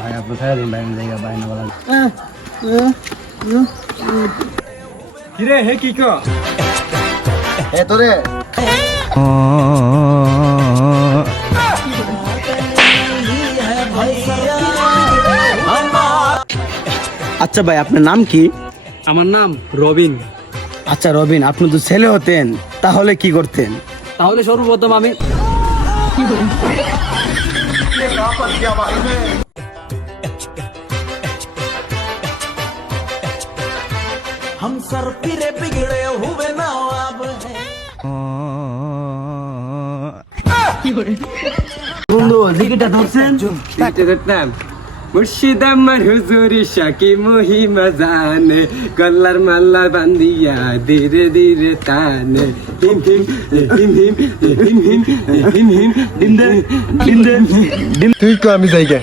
ভাই আপনি ছেড়ে দিন ভাই, আমি জায়গা পাই না বলা। কিরে হে কি কো এ তোরে আচ্ছা ভাই, আপনার নাম কি? আমার নাম রবিন। আচ্ছা রবিন, আপনি তো ছেলে হতেন, তাহলে কি করতেন? তাহলে সর্বপ্রথম আমি বন্ধু জিকিরটা ধরছেন? দেখতাম মুর্শিদ আমার হুজুরি শাকি মহিমা জানে, গল্লার মাল্লা বান্দিয়া ধীরে ধীরে টানে, হিম হিম হিম হিম হিম হিম হিম হিম ডিম দে, ডিম দে, ডিম। তুই কো আমি জায়গা